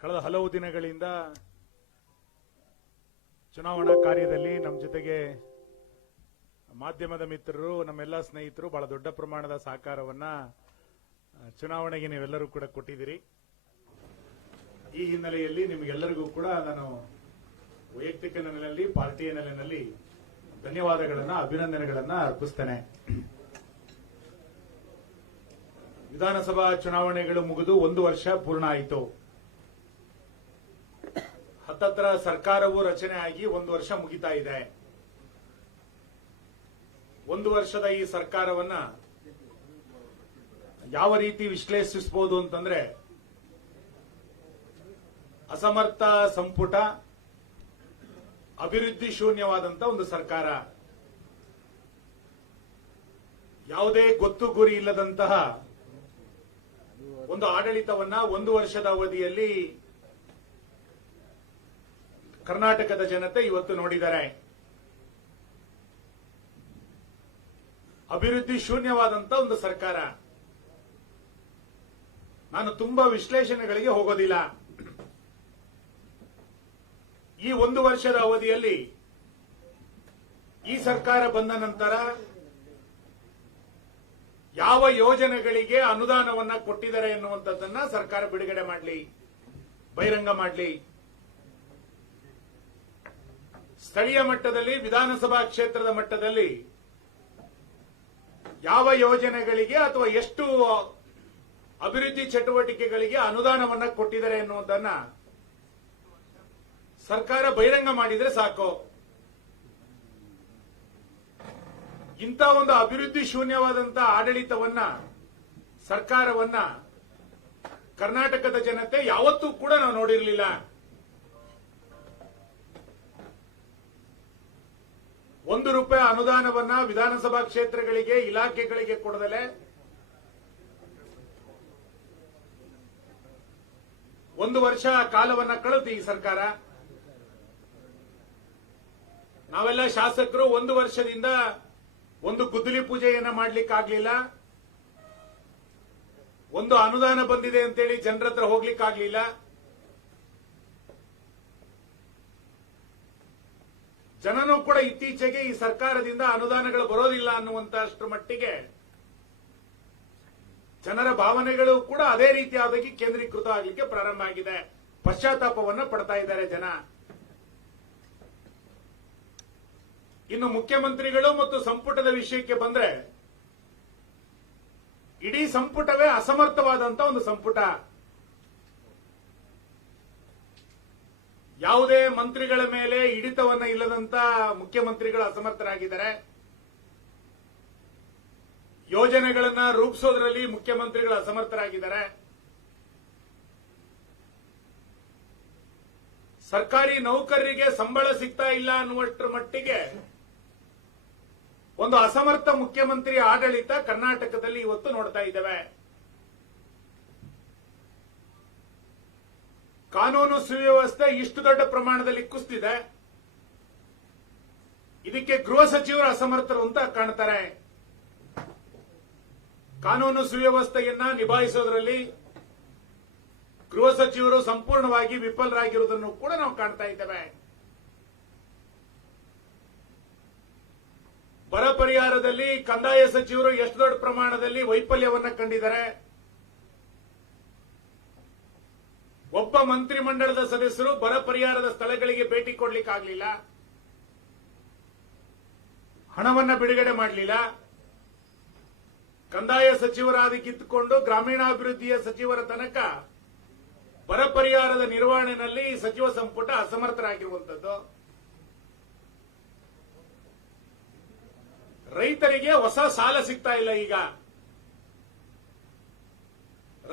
ಕಳೆದ ಹಲವು ದಿನಗಳಿಂದ ಚುನಾವಣಾ ಕಾರ್ಯದಲ್ಲಿ ನಮ್ಮ ಜೊತೆಗೆ ಮಾಧ್ಯಮದ ಮಿತ್ರರು, ನಮ್ಮೆಲ್ಲ ಸ್ನೇಹಿತರು, ಬಹಳ ದೊಡ್ಡ ಪ್ರಮಾಣದ ಸಹಕಾರವನ್ನ ಚುನಾವಣೆಗೆ ನೀವೆಲ್ಲರೂ ಕೂಡ ಕೊಟ್ಟಿದ್ದೀರಿ. ಈ ಹಿನ್ನೆಲೆಯಲ್ಲಿ ನಿಮಗೆಲ್ಲರಿಗೂ ಕೂಡ ನಾನು ವೈಯಕ್ತಿಕ ನೆಲೆಯಲ್ಲಿ, ಪಾರ್ಟಿಯ ನೆಲೆಯಲ್ಲಿ ಧನ್ಯವಾದಗಳನ್ನು, ಅಭಿನಂದನೆಗಳನ್ನು ಅರ್ಪಿಸ್ತೇನೆ. ವಿಧಾನಸಭಾ ಚುನಾವಣೆಗಳು ಮುಗಿದು ಒಂದು ವರ್ಷ ಪೂರ್ಣ ಆಯಿತು. ಹತ್ತತ್ರ ಸರ್ಕಾರವು ರಚನೆ ಆಗಿ ಒಂದು ವರ್ಷ ಮುಗಿತಾ ಇದೆ. ಒಂದು ವರ್ಷದ ಈ ಸರ್ಕಾರವನ್ನ ಯಾವ ರೀತಿ ವಿಶ್ಲೇಷಿಸಬಹುದು ಅಂತಂದ್ರೆ, ಅಸಮರ್ಥ ಸಂಪುಟ, ಅಭಿವೃದ್ಧಿ ಶೂನ್ಯವಾದಂತ ಒಂದು ಸರ್ಕಾರ. ಯಾವುದೇ ಗೊತ್ತು ಗುರಿ ಇಲ್ಲದಂತಹ ಒಂದು ಆಡಳಿತವನ್ನ ಒಂದು ವರ್ಷದ ಅವಧಿಯಲ್ಲಿ ಕರ್ನಾಟಕದ ಜನತೆ ಇವತ್ತು ನೋಡಿದ್ದಾರೆ. ಅಭಿವೃದ್ಧಿ ಶೂನ್ಯವಾದಂತ ಒಂದು ಸರ್ಕಾರ. ನಾನು ತುಂಬಾ ವಿಶ್ಲೇಷಣೆಗಳಿಗೆ ಹೋಗೋದಿಲ್ಲ. ಈ ಒಂದು ವರ್ಷದ ಅವಧಿಯಲ್ಲಿ ಈ ಸರ್ಕಾರ ಬಂದ ನಂತರ ಯಾವ ಯೋಜನೆಗಳಿಗೆ ಅನುದಾನವನ್ನ ಕೊಟ್ಟಿದ್ದಾರೆ ಎನ್ನುವಂಥದ್ದನ್ನ ಸರ್ಕಾರ ಬಿಡುಗಡೆ ಮಾಡಲಿ, ಬಹಿರಂಗ ಮಾಡಲಿ. ಸ್ಥಳೀಯ ಮಟ್ಟದಲ್ಲಿ, ವಿಧಾನಸಭಾ ಕ್ಷೇತ್ರದ ಮಟ್ಟದಲ್ಲಿ ಯಾವ ಯೋಜನೆಗಳಿಗೆ ಅಥವಾ ಎಷ್ಟು ಅಭಿವೃದ್ಧಿ ಚಟುವಟಿಕೆಗಳಿಗೆ ಅನುದಾನವನ್ನ ಕೊಟ್ಟಿದ್ದಾರೆ ಎನ್ನುವುದನ್ನ ಸರ್ಕಾರ ಬಹಿರಂಗ ಮಾಡಿದ್ರೆ ಸಾಕು. ಇಂಥ ಒಂದು ಅಭಿವೃದ್ಧಿ ಶೂನ್ಯವಾದಂತಹ ಆಡಳಿತವನ್ನ, ಸರ್ಕಾರವನ್ನ ಕರ್ನಾಟಕದ ಜನತೆ ಯಾವತ್ತೂ ಕೂಡ ನಾವು ನೋಡಿರಲಿಲ್ಲ. ಒಂದು ರೂಪಾಯಿ ಅನುದಾನವನ್ನ ವಿಧಾನಸಭಾ ಕ್ಷೇತ್ರಗಳಿಗೆ, ಇಲಾಖೆಗಳಿಗೆ ಕೊಡದಲೆ ಒಂದು ವರ್ಷ ಕಾಲವನ್ನ ಕಳೆದು ಈ ಸರ್ಕಾರ. ನಾವೆಲ್ಲ ಶಾಸಕರು ಒಂದು ವರ್ಷದಿಂದ ಒಂದು ಗುದ್ದಲಿ ಪೂಜೆಯನ್ನ ಮಾಡ್ಲಿಕ್ಕಾಗ್ಲಿಲ್ಲ ಒಂದು ಅನುದಾನ ಬಂದಿದೆ ಅಂತೇಳಿ ಜನರ ಹತ್ರ ಹೋಗ್ಲಿಕ್ಕಾಗ್ಲಿಲ್ಲ ಜನನೂ ಕೂಡ ಇತ್ತೀಚೆಗೆ ಈ ಸರ್ಕಾರದಿಂದ ಅನುದಾನಗಳು ಬರೋದಿಲ್ಲ ಅನ್ನುವಂತಷ್ಟು ಮಟ್ಟಿಗೆ ಜನರ ಭಾವನೆಗಳು ಕೂಡ ಅದೇ ರೀತಿಯಾದಾಗಿ ಕೇಂದ್ರೀಕೃತ ಆಗಲಿಕ್ಕೆ ಪ್ರಾರಂಭ ಆಗಿದೆ. ಪಶ್ಚಾತ್ತಾಪವನ್ನು ಪಡ್ತಾ ಇದ್ದಾರೆ ಜನ. ಇನ್ನು ಮುಖ್ಯಮಂತ್ರಿಗಳು ಮತ್ತು ಸಂಪುಟದ ವಿಷಯಕ್ಕೆ ಬಂದ್ರೆ ಇಡೀ ಸಂಪುಟವೇ ಅಸಮರ್ಥವಾದಂತ ಒಂದು ಸಂಪುಟ. ಯಾವುದೇ ಮಂತ್ರಿಗಳ ಮೇಲೆ ಹಿಡಿತವನ್ನ ಇಲ್ಲದಂತ ಮುಖ್ಯಮಂತ್ರಿಗಳು ಅಸಮರ್ಥರಾಗಿದ್ದಾರೆ. ಯೋಜನೆಗಳನ್ನ ರೂಪಿಸೋದ್ರಲ್ಲಿ ಮುಖ್ಯಮಂತ್ರಿಗಳು ಅಸಮರ್ಥರಾಗಿದ್ದಾರೆ. ಸರ್ಕಾರಿ ನೌಕರರಿಗೆ ಸಂಬಳ ಸಿಗ್ತಾ ಇಲ್ಲ ಅನ್ನುವಷ್ಟರ ಮಟ್ಟಿಗೆ ಒಂದು ಅಸಮರ್ಥ ಮುಖ್ಯಮಂತ್ರಿ ಆಡಳಿತ ಕರ್ನಾಟಕದಲ್ಲಿ ಇವತ್ತು ನೋಡ್ತಾ ಇದ್ದೇವೆ. ಕಾನೂನು ಸುವ್ಯವಸ್ಥೆ ಇಷ್ಟು ದೊಡ್ಡ ಪ್ರಮಾಣದಲ್ಲಿ ಕುಸ್ತಿದೆ. ಇದಕ್ಕೆ ಗೃಹ ಸಚಿವರು ಅಸಮರ್ಥರು ಅಂತ ಕಾಣ್ತಾರೆ. ಕಾನೂನು ಸುವ್ಯವಸ್ಥೆಯನ್ನ ನಿಭಾಯಿಸೋದ್ರಲ್ಲಿ ಗೃಹ ಸಚಿವರು ಸಂಪೂರ್ಣವಾಗಿ ವಿಫಲರಾಗಿರುವುದನ್ನು ಕೂಡ ನಾವು ಕಾಣ್ತಾ ಇದ್ದೇವೆ. ಬರ ಪರಿಹಾರದಲ್ಲಿ ಕಂದಾಯ ಸಚಿವರು ಎಷ್ಟು ದೊಡ್ಡ ಪ್ರಮಾಣದಲ್ಲಿ ವೈಫಲ್ಯವನ್ನು ಕಂಡಿದ್ದಾರೆ ಒಬ್ಬ ಮಂತ್ರಿಮಂಡಲದ ಸದಸ್ಯರು ಬರ ಪರಿಹಾರದ ಸ್ಥಳಗಳಿಗೆ ಭೇಟಿ ಕೊಡ್ಲಿಕ್ಕಾಗಲಿಲ್ಲ. ಹಣವನ್ನು ಬಿಡುಗಡೆ ಮಾಡಲಿಲ್ಲ. ಕಂದಾಯ ಸಚಿವರಾಗಿ ಕಿತ್ತುಕೊಂಡು ಗ್ರಾಮೀಣಾಭಿವೃದ್ಧಿಯ ಸಚಿವರ ತನಕ ಬರ ಪರಿಹಾರದ ನಿರ್ವಹಣೆಯಲ್ಲಿ ಸಚಿವ ಸಂಪುಟ ಅಸಮರ್ಥರಾಗಿರುವಂತದ್ದು ರೈತರಿಗೆ ಹೊಸ ಸಾಲ ಸಿಗ್ತಾ ಇಲ್ಲ ಈಗ.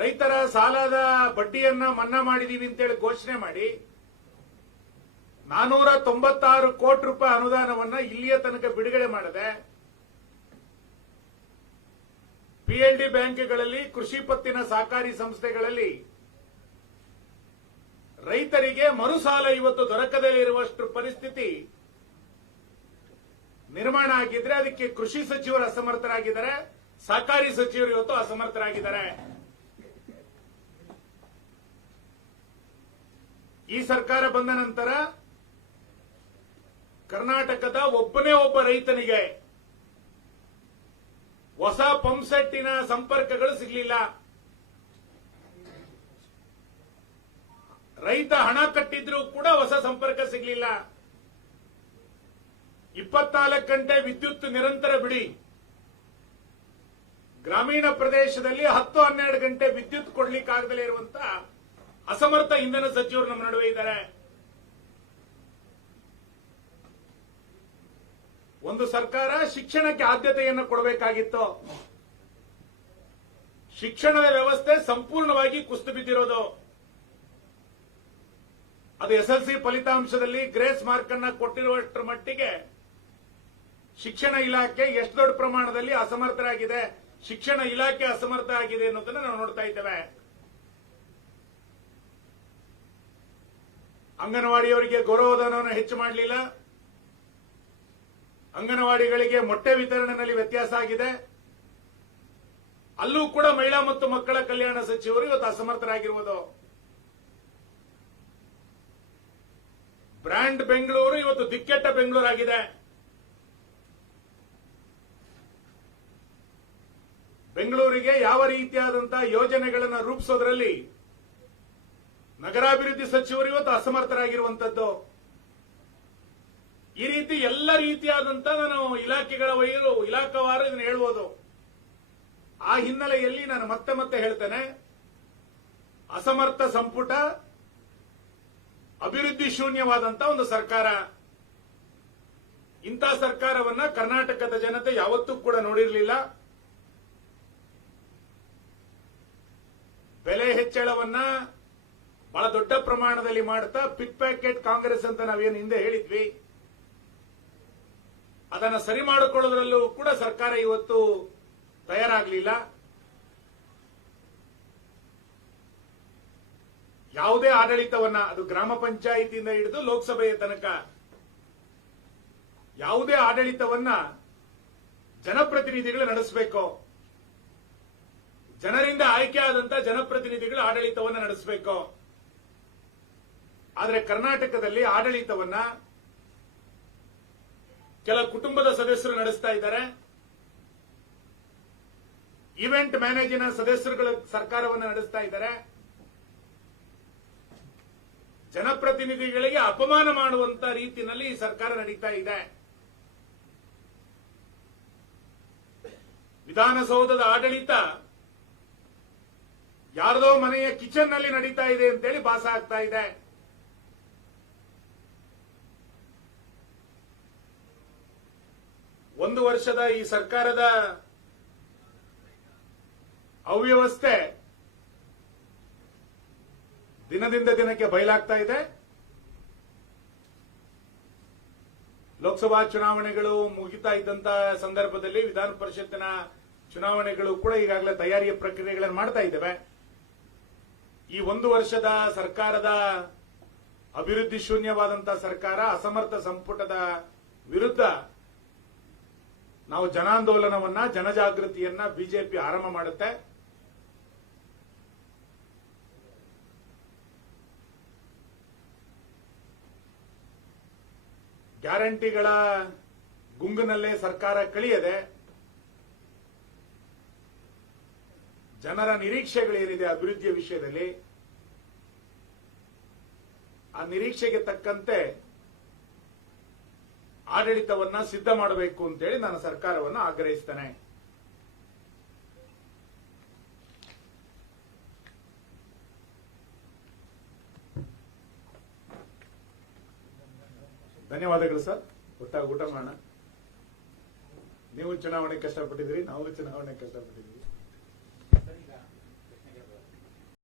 ರೈತರ ಸಾಲದ ಬಡ್ಡಿಯನ್ನ ಮನ್ನಾ ಮಾಡಿದೀವಿ ಅಂತೇಳಿ ಘೋಷಣೆ ಮಾಡಿ ನಾನೂರ ತೊಂಬತ್ತಾರು ಕೋಟಿ ರೂಪಾಯಿ ಅನುದಾನವನ್ನ ಇಲ್ಲಿಯ ತನಕ ಬಿಡುಗಡೆ ಮಾಡದೆ ಪಿಎಲ್ಡಿ ಬ್ಯಾಂಕ್ಗಳಲ್ಲಿ ಕೃಷಿ ಪತ್ತಿನ ಸಹಕಾರಿ ಸಂಸ್ಥೆಗಳಲ್ಲಿ ರೈತರಿಗೆ ಮರುಸಾಲ ಇವತ್ತು ದೊರಕದೇ ಇರುವಷ್ಟು ಪರಿಸ್ಥಿತಿ ನಿರ್ಮಾಣ ಆಗಿದ್ರೆ ಅದಕ್ಕೆ ಕೃಷಿ ಸಚಿವರು ಅಸಮರ್ಥರಾಗಿದ್ದಾರೆ, ಸಹಕಾರಿ ಸಚಿವರು ಇವತ್ತು ಅಸಮರ್ಥರಾಗಿದ್ದಾರೆ. ಈ ಸರ್ಕಾರ ಬಂದ ನಂತರ ಕರ್ನಾಟಕದ ಒಬ್ಬನೇ ಒಬ್ಬ ರೈತನಿಗೆ ಹೊಸ ಪಂಪ್ಸೆಟ್ಟಿನ ಸಂಪರ್ಕಗಳು ಸಿಗಲಿಲ್ಲ. ರೈತ ಹಣ ಕಟ್ಟಿದ್ರೂ ಕೂಡ ಹೊಸ ಸಂಪರ್ಕ ಸಿಗಲಿಲ್ಲ. ಇಪ್ಪತ್ನಾಲ್ಕು ಗಂಟೆ ವಿದ್ಯುತ್ ನಿರಂತರ ಬಿಡಿ. ಗ್ರಾಮೀಣ ಪ್ರದೇಶದಲ್ಲಿ ಹತ್ತು ಹನ್ನೆರಡು ಗಂಟೆ ವಿದ್ಯುತ್ ಕೊಡ್ಲಿಕ್ಕಾಗದಲೇ ಇರುವಂತ ಅಸಮರ್ಥ ಇಂಧನ ಸಚಿವರು ನಮ್ಮ ನಡುವೆ ಇದ್ದಾರೆ. ಒಂದು ಸರ್ಕಾರ ಶಿಕ್ಷಣಕ್ಕೆ ಆದ್ಯತೆಯನ್ನು ಕೊಡಬೇಕಾಗಿತ್ತು. ಶಿಕ್ಷಣದ ವ್ಯವಸ್ಥೆ ಸಂಪೂರ್ಣವಾಗಿ ಕುಸ್ತು ಬಿದ್ದಿರೋದು. ಅದು ಎಸ್ಎಲ್ಸಿ ಫಲಿತಾಂಶದಲ್ಲಿ ಗ್ರೇಸ್ ಮಾರ್ಕ್ ಅನ್ನ ಕೊಟ್ಟಿರುವಷ್ಟರ ಮಟ್ಟಿಗೆ ಶಿಕ್ಷಣ ಇಲಾಖೆ ಎಷ್ಟು ದೊಡ್ಡ ಪ್ರಮಾಣದಲ್ಲಿ ಅಸಮರ್ಥರಾಗಿದೆ, ಶಿಕ್ಷಣ ಇಲಾಖೆ ಅಸಮರ್ಥ ಆಗಿದೆ ಅನ್ನೋದನ್ನ ನಾವು ನೋಡ್ತಾ ಇದ್ದೇವೆ. ಅಂಗನವಾಡಿಯವರಿಗೆ ಗೌರವಧನವನ್ನು ಹೆಚ್ಚು ಮಾಡಲಿಲ್ಲ. ಅಂಗನವಾಡಿಗಳಿಗೆ ಮೊಟ್ಟೆ ವಿತರಣೆಯಲ್ಲಿ ವ್ಯತ್ಯಾಸ ಆಗಿದೆ. ಅಲ್ಲೂ ಕೂಡ ಮಹಿಳಾ ಮತ್ತು ಮಕ್ಕಳ ಕಲ್ಯಾಣ ಸಚಿವರು ಇವತ್ತು ಅಸಮರ್ಥರಾಗಿರುವುದು. ಬ್ರ್ಯಾಂಡ್ ಬೆಂಗಳೂರು ಇವತ್ತು ದಿಕ್ಕೆಟ್ಟ ಬೆಂಗಳೂರಾಗಿದೆ. ಬೆಂಗಳೂರಿಗೆ ಯಾವ ರೀತಿಯಾದಂತಹ ಯೋಜನೆಗಳನ್ನು ರೂಪಿಸೋದ್ರಲ್ಲಿ ನಗರಾಭಿವೃದ್ಧಿ ಸಚಿವರು ಇವತ್ತು ಅಸಮರ್ಥರಾಗಿರುವಂತದ್ದು. ಈ ರೀತಿ ಎಲ್ಲ ರೀತಿಯಾದಂತ ನಾನು ಇಲಾಖೆಗಳ ವೈರು, ಇಲಾಖಾವಾರು ಇದನ್ನು ಹೇಳುವುದು ಆ ಹಿನ್ನೆಲೆಯಲ್ಲಿ ನಾನು ಮತ್ತೆ ಮತ್ತೆ ಹೇಳ್ತೇನೆ. ಅಸಮರ್ಥ ಸಂಪುಟ, ಅಭಿವೃದ್ಧಿ ಶೂನ್ಯವಾದಂತ ಒಂದು ಸರ್ಕಾರ. ಇಂಥ ಸರ್ಕಾರವನ್ನ ಕರ್ನಾಟಕದ ಜನತೆ ಯಾವತ್ತೂ ಕೂಡ ನೋಡಿರಲಿಲ್ಲ. ಬೆಲೆ ಹೆಚ್ಚಳವನ್ನ ಬಹಳ ದೊಡ್ಡ ಪ್ರಮಾಣದಲ್ಲಿ ಮಾಡ್ತಾ ಪಿಕ್ ಪ್ಯಾಕೆಟ್ ಕಾಂಗ್ರೆಸ್ ಅಂತ ನಾವೇನು ಹಿಂದೆ ಹೇಳಿದ್ವಿ. ಅದನ್ನು ಸರಿ ಮಾಡಿಕೊಳ್ಳೋದ್ರಲ್ಲೂ ಕೂಡ ಸರ್ಕಾರ ಇವತ್ತು ತಯಾರಾಗಲಿಲ್ಲ. ಯಾವುದೇ ಆಡಳಿತವನ್ನ ಅದು ಗ್ರಾಮ ಪಂಚಾಯಿತಿಯಿಂದ ಹಿಡಿದು ಲೋಕಸಭೆಯ ತನಕ ಯಾವುದೇ ಆಡಳಿತವನ್ನ ಜನಪ್ರತಿನಿಧಿಗಳು ನಡೆಸಬೇಕು, ಜನರಿಂದ ಆಯ್ಕೆಯಾದಂತ ಜನಪ್ರತಿನಿಧಿಗಳು ಆಡಳಿತವನ್ನು ನಡೆಸಬೇಕು ಆದರೆ ಕರ್ನಾಟಕದಲ್ಲಿ ಆಡಳಿತವನ್ನ ಕೆಲ ಕುಟುಂಬದ ಸದಸ್ಯರು ನಡೆಸ್ತಾ ಇದ್ದಾರೆ. ಇವೆಂಟ್ ಮ್ಯಾನೇಜಿನ ಸದಸ್ಯರುಗಳ ಸರ್ಕಾರವನ್ನು ನಡೆಸ್ತಾ ಇದ್ದಾರೆ. ಜನಪ್ರತಿನಿಧಿಗಳಿಗೆ ಅಪಮಾನ ಮಾಡುವಂತ ರೀತಿಯಲ್ಲಿ ಈ ಸರ್ಕಾರ ನಡೀತಾ ಇದೆ. ವಿಧಾನಸೌಧದ ಆಡಳಿತ ಯಾರದೋ ಮನೆಯ ಕಿಚನ್ನಲ್ಲಿ ನಡೀತಾ ಇದೆ ಅಂತೇಳಿ ಭಾಸ ಆಗ್ತಾ ಇದೆ. ಒಂದು ವರ್ಷದ ಈ ಸರ್ಕಾರದ ಅವ್ಯವಸ್ಥೆ ದಿನದಿಂದ ದಿನಕ್ಕೆ ಬಯಲಾಗ್ತಾ ಇದೆ. ಲೋಕಸಭಾ ಚುನಾವಣೆಗಳು ಮುಗಿತಾ ಇದ್ದಂತಹ ಸಂದರ್ಭದಲ್ಲಿ ವಿಧಾನ ಪರಿಷತ್ತಿನ ಚುನಾವಣೆಗಳು ಕೂಡ ಈಗಾಗಲೇ ತಯಾರಿಯ ಪ್ರಕ್ರಿಯೆಗಳನ್ನು ಮಾಡ್ತಾ ಇದ್ದೇವೆ. ಈ ಒಂದು ವರ್ಷದ ಸರ್ಕಾರದ ಅಭಿವೃದ್ಧಿ ಶೂನ್ಯವಾದಂತಹ ಸರ್ಕಾರ ಅಸಮರ್ಥ ಸಂಪುಟದ ವಿರುದ್ಧ ನಾವು ಜನಾಂದೋಲನವನ್ನ, ಜನಜಾಗೃತಿಯನ್ನ ಬಿಜೆಪಿ ಆರಂಭ ಮಾಡುತ್ತೆ. ಗ್ಯಾರಂಟಿಗಳ ಗುಂಗಿನಲ್ಲೇ ಸರ್ಕಾರ ಕಳಿಯದೆ, ಜನರ ನಿರೀಕ್ಷೆಗಳೇನಿದೆ ಅಭಿವೃದ್ಧಿಯ ವಿಷಯದಲ್ಲಿ, ಆ ನಿರೀಕ್ಷೆಗೆ ತಕ್ಕಂತೆ ಆಡಳಿತವನ್ನ ಸಿದ್ಧ ಮಾಡಬೇಕು ಅಂತೇಳಿ ನಾನು ಸರ್ಕಾರವನ್ನು ಆಗ್ರಹಿಸ್ತೇನೆ. ಧನ್ಯವಾದಗಳು ಸರ್. ಒಟ್ಟಾಗಿ ಊಟ ಮಾಡೋಣ. ನೀವು ಚುನಾವಣೆ ಕಷ್ಟಪಟ್ಟಿದ್ರಿ ನಾವು ಚುನಾವಣೆ ಕಷ್ಟಪಟ್ಟಿದ್ದೀವಿ.